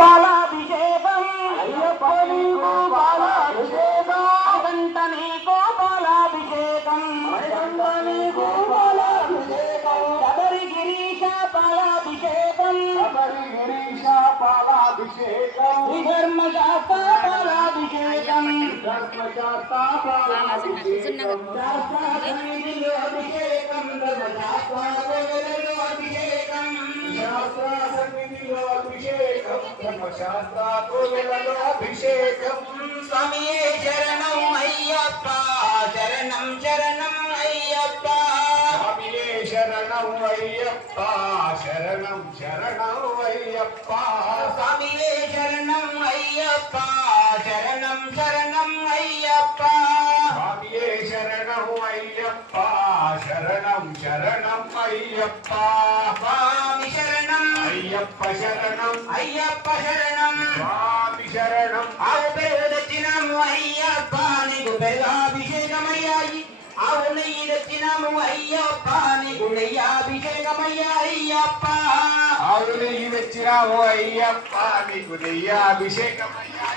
పాలాభిషేకం అయ్యప్ప నీకు పాలాభిషేకం కంట నీకు పాలాభిషేకం కంట నీకు పాలాభిషేకం శబరి గిరీశ పాలాభిషేకం శబరి గిరీశ పాలాభిషేకం ధర్మశాస్త్ర పాలాభిషేకం ధర్మశాస్త్ర పాలాభిషేకం శాస్త్రాసన్నిధిలో అభిషేకం ధర్మశాస్త్రాలలో అభిషేకం శాస్త్రాసన్నిధిలో అభిషేకం ధర్మశాస్త్రాలలో అభిషేకం స్వామియే శరణం అయ్యప్ప శరణం శరణం అయ్యప్ప స్వామియే శరణం అయ్యప్ప శరణం శరణం అయ్యప్ప స్వామియే శరణం అయ్యప్ప శరణం శరణం అయ్యప్ప స్వామియే శరణం అయ్యప్ప శరణం శరణం అయ్యప్ప స్వామి శరణం అయ్యప్ప శరణం అయ్యప్ప శరణం స్వామి శరణం ఆవు పెరుగు తెచ్చినాము అయ్యప్ప నీకు పెరుగాభిషేకమయ్యాయి ఆవు నెయ్యి తెచ్చినాము అయ్యప్ప నీకు నెయ్యాభిషేకమయ్యా అయ్యప్ప ఆవు నెయ్యి తెచ్చినాము అయ్యప్ప నీకు నెయ్యాభిషేకమయ్యా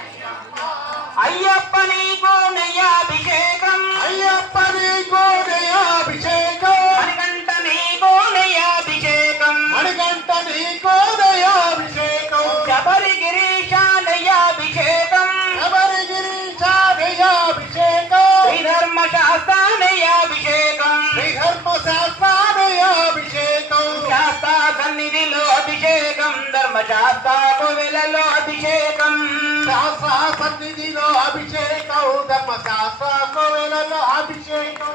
అయ్యప్ప నీకు నెయ్యాభిషేకం అయ్యప్ప నీకు నెయ్యాభిషేకం మణికంఠ నీకు నెయ్యాభిషేకం మణికంఠ నీకు నెయ్యాభిషేకం శబరి గిరీశ నెయ్యాభిషేకం శబరి గిరీశ నెయ్యాభిషేకం శ్రీధర్మశాస్త్ర నెయ్యాభిషేకం శ్రీధర్మశాస్త్ర నెయ్యాభిషేకం శాస్త్ర సన్నిధిలో అభిషేకం ధర్మశాస్త్ర కోవెలలో అభిషేకం శాస్త్ర సన్నిధిలో అభిషేకం ధర్మశాస్త్ర కోవెలలో అభిషేకం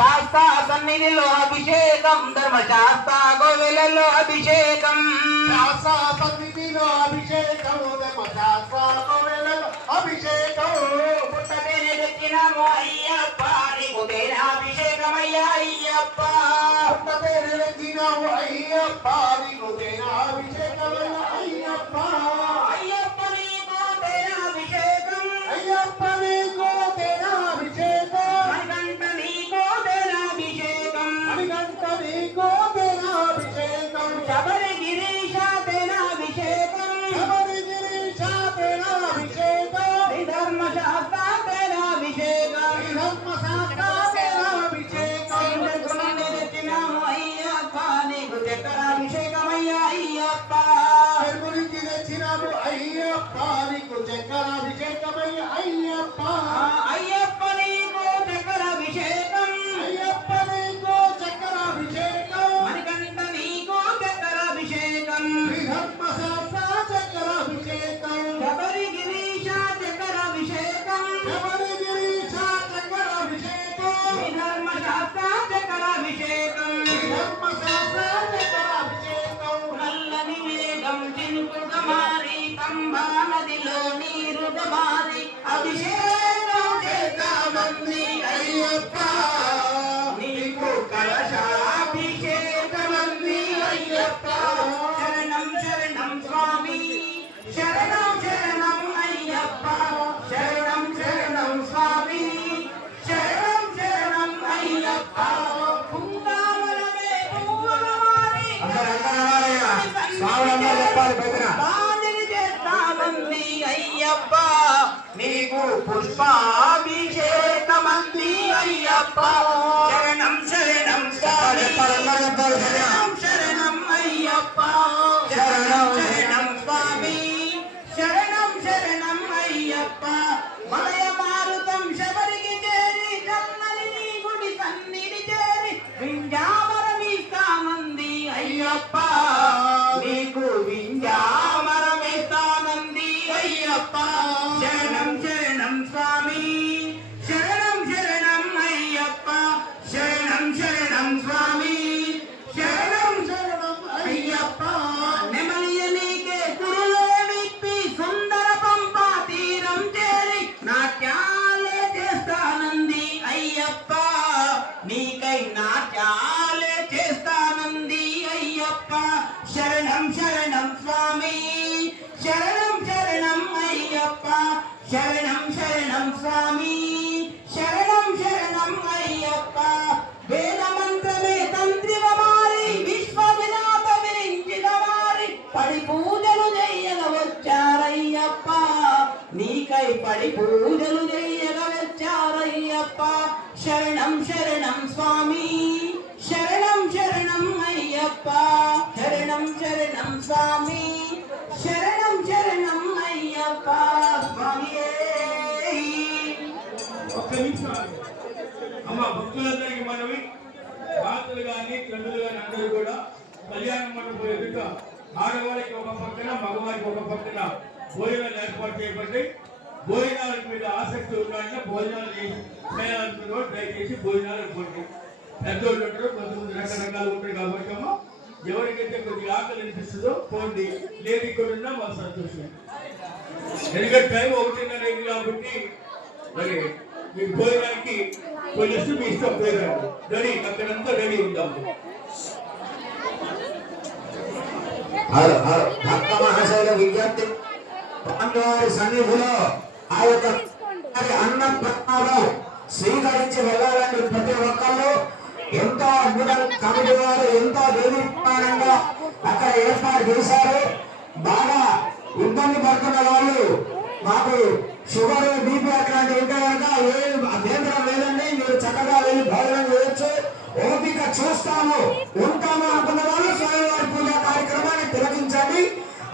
శాస్త్ర సన్నిధిలో అభిషేకం ధర్మశాస్త్ర కోవెలలో అభిషేకం శాస్త్ర సన్నిధిలో అభిషేకం ధర్మశాస్త్ర కోవెలలో అభిషేకం పుట్టతేనే తెచ్చినాము అయ్యప్ప నీకు తేనాభిషేకమయ్యా అయ్యప్ప పుట్టతేనే తెచ్చినాము అయ్యప్ప నీకు తేనాభిషేకమయ్యా అయ్యప్ప అయ్యప్ప నీకు తేనాభిషేకం అయ్యప్ప నీకు తేనాభిషేకం మణికంఠ నీకు తేనాభిషేకం మణికంఠ నీకు తేనాభిషేకం శబరి గిరీశ తేనాభిషేకం శబరి గిరీశ తేనాభిషేకం ధర్మశాస్త్ర తేనాభిషేకం ధర్మశాస్త్ర తేనాభిషేకం తెచ్చినాము అయ్యప్ప నీకు చక్రాభిషేకమయ్యా అయ్యప్ప గురించి తెచ్చినాము అయ్యప్ప నీకు చక్రాభిషేకమయ్యా అయ్యప్ప అయ్యప్ప నీకు చక్రాభిషేకం అయ్యప్ప నీకు చక్రాభిషేకం మణికంఠ నీకు చక్రాభిషేకం ధర్మశాస్త్ర చక్రాభిషేకం శబరి గిరీశ చక్రాభిషేకం శబరి గిరీశ చక్రాభిషేకం ధర్మశాస్త్ర చక్రాభిషేకం ధర్మశాస్త్ర చక్రాభిషేకం నల్లని మేఘం చినుకుగమారి పంబా నదిలో నీరుగమారి అభిషేకం చేస్తామంది అయ్యప్ప నీకు కలశాభిషేకమంది అయ్యప్ప శరణం శరణం స్వామి శరణం శరణం అయ్యప్ప శరణం శరణం స్వామి శరణం శరణం అయ్యప్ప పుంగావరమే పువ్వులవారి బాలిని చేస్తామంది అయ్యప్ప నీకు పుష్పాభిషేకమంది అయ్యప్ప శరణం శరణం స్వామి శరణం శరణం అయ్యప్ప శరణం శరణం స్వామి శరణం శరణం అయ్యప్ప మలయ మారుతం శబరికి చేరి చల్లని నీ గుడి సన్నిధి చేరి వింజామరమిస్తామంది అయ్యప్ప నీకు వింజామరమిస్తానంది అయ్యప్ప శరణం శరణం స్వామి శరణం శరణం అయ్యప్ప శరణం శరణం స్వామి శరణం శరణం అయ్యప్ప నెమలియ నీకే కురులే విప్పి సుందర పంపా తీరం చేరి నాట్యాలే చేస్తానంది అయ్యప్ప నీకై నాట్యాలే చేస్తానంది అయ్యప్ప శరణం శరణం స్వామి శరణం శరణం అయ్యప్ప పడి పూజలు చేయగా వచ్చారయ్యప్ప శరణం శరణం స్వామి శరణం శరణం అయ్యప్ప శరణం శరణం స్వామి శరణం శరణం అయ్యప్ప స్వామియే. ఒక్క నిమిషం అమ్మ భక్తులందరికీ మనవి పాత్రలు కానీ తండ్రులు కానీ అందరూ కూడా కళ్యాణ మండపం ఎదుట ఆడవారికి ఒక పక్కన మగవారికి ఒక పక్కన భోజనాలు ఏర్పాటు చేయబడి భోజనాల మీద ఆసక్తి ఉన్నాయంటే భోజనాలు చేయాలనుకున్న దయచేసి భోజనాలు ఇవ్వండి. పెద్దోళ్ళు ఉంటారు కొంతమంది రకరకాలు ఉంటారు కాబట్టి అమ్మ ఎవరికైతే కొద్దిగా ఆకలి అనిపిస్తుందో పోండి లేదు ఇక్కడ ఉన్నా మాకు సంతోషం. ఎందుకంటే టైం 1:30 అయింది కాబట్టి మరి మీ భోజనానికి కొంచెం మీ ఇష్టం పోయినాడు రెడీ అక్కడంతా రెడీ ఉందాము. భక్త మహాశైల విజ్ఞప్తి స్వామివారి సన్నిధిలో ఆ యొక్క అన్న ప్రసాదం స్వీకరించి వెళ్ళాలని ప్రతి ఒక్కళ్ళు ఎంతో అద్భుతం కమిటీ వారు ఎంతో దేవీపానంగా అక్కడ ఏర్పాటు చేశారు. బాగా ఇబ్బంది పడుతున్న వాళ్ళు మాకు షుగర్ బీపీ అట్లాంటివి ఉంటే కనుక ఏ అభ్యంతరం లేదండి, మీరు చక్కగా వెళ్ళి భోజనం చేయొచ్చు. ఓపిక చూస్తాము ఉంటాము అనుకున్న వాళ్ళు స్వామివారి పూజా కార్యక్రమాన్ని తిలకించండి.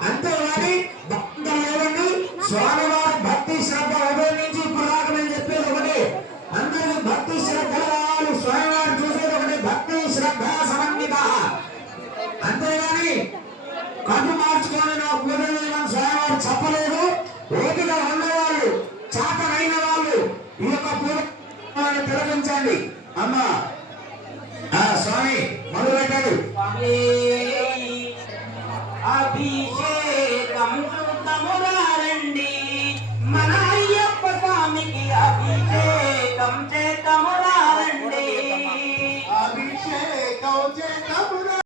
అంతేగాని భక్తులు లేదండి. స్వామివారి భక్తి శ్రద్ధ ఉదయం నుంచి ఇప్పుడు దాకా నేను చెప్పేది ఒకటి, అందరికీ భక్తి శ్రద్ధ రావాలి. స్వామివారు చూసేది ఒకటి, భక్తి శ్రద్ధ సమన్విత. అంతేగాని కన్ను మార్చుకొని నాకు పూజ చేయమని స్వామివారు చెప్పలేదు. ఓపిక ఉన్నవాళ్ళు చాతనైన వాళ్ళు ఈ యొక్క పూజ తిలకించండి. అమ్మ స్వామి మొదలు పెట్టాడు.